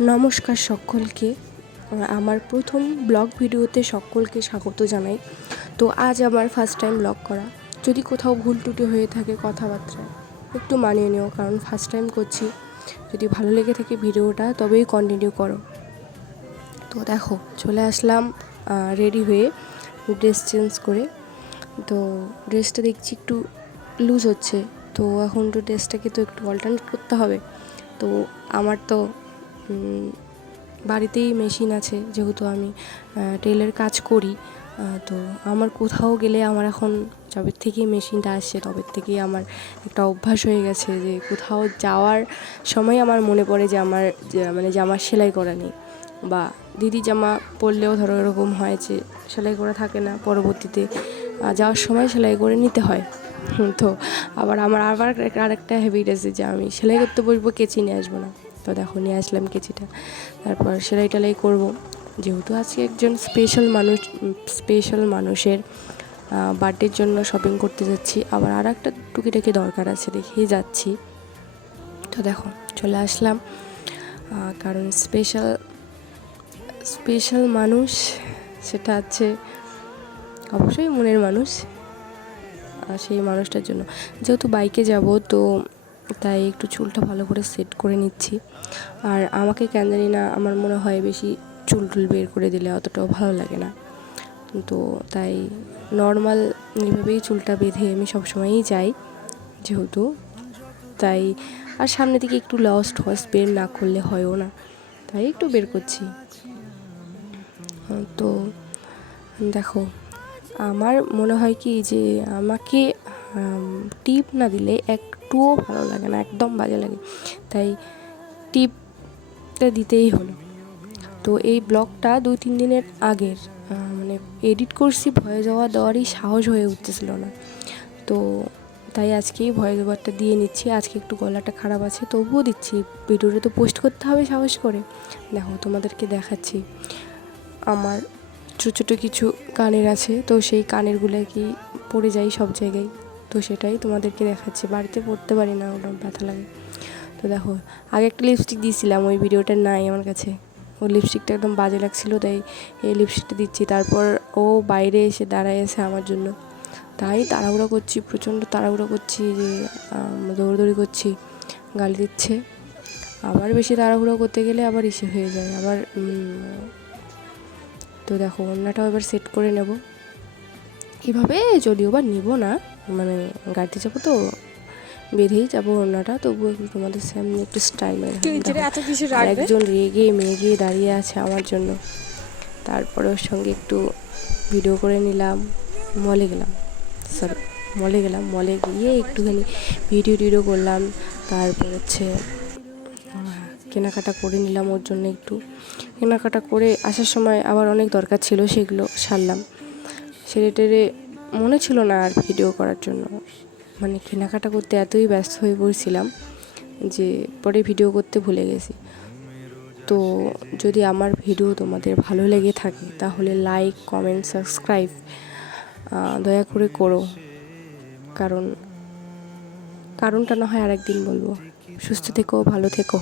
নমস্কার সকলকে। আমার প্রথম ব্লগ ভিডিওতে সকলকে স্বাগত জানাই। তো আজ আমার ফার্স্ট টাইম ব্লগ করা। যদি কোথাও ভুল ত্রুটি হয়ে থাকে কথাবার্তায় একটু মানিয়ে নিও, কারণ ফার্স্ট টাইম করছি। যদি ভালো লেগে থাকে ভিডিওটা তবেই কন্টিনিউ করো। তো দেখো চলে আসলাম রেডি হয়ে, ড্রেস চেঞ্জ করে। তো ড্রেসটা দেখছি একটু লুজ হচ্ছে, তো এখন তো ড্রেসটাকে তো একটু অল্টারনেট করতে হবে। তো আমার তো বাড়িতেই মেশিন আছে, যেহেতু আমি টেলার কাজ করি। তো আমার কোথাও গেলে আমার এখন যবের থেকেই মেশিনটা আসছে তবের থেকেই আমার একটা অভ্যাস হয়ে গেছে যে কোথাও যাওয়ার সময় আমার মনে পড়ে যে আমার জামা সেলাই করা নেই, বা দিদি জামা পরলেও ধরো এরকম হয় যে সেলাই করা থাকে না, পরবর্তীতে যাওয়ার সময় সেলাই করে নিতে হয়। তো আবার আরেকটা হ্যাবিট আছে যে আমি সেলাই করতে বসবো, কেচি নিয়ে আসবো না। তো দেখো নিয়ে আসলাম কেচিটা, তারপর সেলাই টেলাই করবো। যেহেতু আজকে একজন স্পেশাল মানুষের বার্থডের জন্য শপিং করতে যাচ্ছি, আবার আর একটা টুকিটাকি দরকার আছে, দেখেই যাচ্ছি। তো দেখো চলে আসলাম, কারণ স্পেশাল মানুষ সেটা আছে অবশ্যই মনের মানুষ। সেই মানুষটার জন্য যেহেতু বাইকে যাব, তো তাই একটু চুলটা ভালো করে সেট করে নিচ্ছি। আর আমাকে কেন জানি না, আমার মনে হয় বেশি চুল বের করে দিলে অতটাও ভালো লাগে না। তো তাই নর্মাল এইভাবেই চুলটা বেঁধে আমি সবসময়ই যাই, যেহেতু তাই। আর সামনে দিকে একটু লস্ট বের না করলে হয়ও না, তাই একটু বের করছি। তো দেখো আমার মনে হয় কি যে আমাকে টিপ না দিলে একটুও ভালো লাগে না, একদম বাজে লাগে, তাই টিপটা দিতেই হলো। তো এই ব্লগটা 2-3 দিনের আগের, এডিট করছি, ভয়েস ওভার দেওয়ারই সাহস হয়ে উঠতেছিল না। তো তাই আজকেই ভয়েস ওভারটা দিয়ে নিচ্ছি। আজকে একটু গলাটা খারাপ আছে, তবুও দিচ্ছি, ভিডিওটা তো পোস্ট করতে হবে সাহস করে। দেখো তোমাদেরকে দেখাচ্ছি, আমার ছোটো কিছু কানের আছে, তো সেই কানেরগুলো কি পরে যাই সব জায়গায়, তো সেটাই তোমাদেরকে দেখাচ্ছি। বাড়িতে পরতে পারি না, ওটা ব্যথা লাগে। তো দেখো আগে একটা লিপস্টিক দিয়েছিলাম, ওই ভিডিওটা নাই আমার কাছে। ওই লিপস্টিকটা একদম বাজে লাগছিলো, তাই এই লিপস্টিকটা দিচ্ছি। তারপর ও বাইরে এসে দাঁড়ায় আছে আমার জন্য, তাই তাড়াহুড়ো করছি, প্রচণ্ড তাড়াহুড়ো করছি, যে দৌড়দৌড়ি করছি, গালি দিচ্ছে। আবার বেশি তাড়াহুড়ো করতে গেলে আবার ইসে হয়ে যায় আবার। তো দেখো ওড়নাটাও এবার সেট করে নেব, এভাবে যদিও বা নিব না, গাড়িতে যাবো তো বেঁধেই যাবো ওড়নাটা, তবুও একটু তোমাদের সামনে একটু স্টাইল আর একজন রেগে মেগে দাঁড়িয়ে আছে আমার জন্য। তারপরে ওর সঙ্গে একটু ভিডিও করে নিলাম। মলে গেলাম, মলে গিয়ে একটুখানি ভিডিও করলাম। তারপর কেনাকাটা করে নিলাম ওর জন্য, একটু কেনাকাটা করে আসার সময় আবার অনেক দরকার ছিল, সেগুলো সারলাম। সেরে টেরে মনে ছিল না আর ভিডিও করার জন্য, কেনাকাটা করতে এতই ব্যস্ত হয়ে পড়ছিলাম যে পরে ভিডিও করতে ভুলে গেছি। তো যদি আমার ভিডিও তোমাদের ভালো লেগে থাকে তাহলে লাইক, কমেন্ট, সাবস্ক্রাইব দয়া করে করো, কারণটা না হয় আরেকদিন বলবো। সুস্থ থেকো, ভালো থেকো।